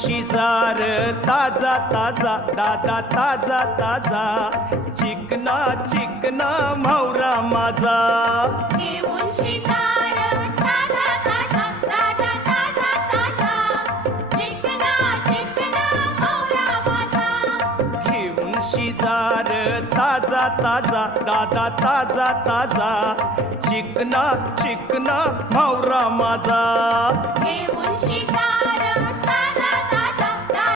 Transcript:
शिजार ताजा ताजा दादा ताजा ताजा चिकना चिकना म्हावरा माझा घेऊन शिजार ताजा ताजा दादा ताजा ताजा चिकना चिकना म्हावरा माझा घेऊन शिजार ताजा ताजा दादा ताजा ताजा चिकना चिकना म्हावरा माझा घेऊन शिजार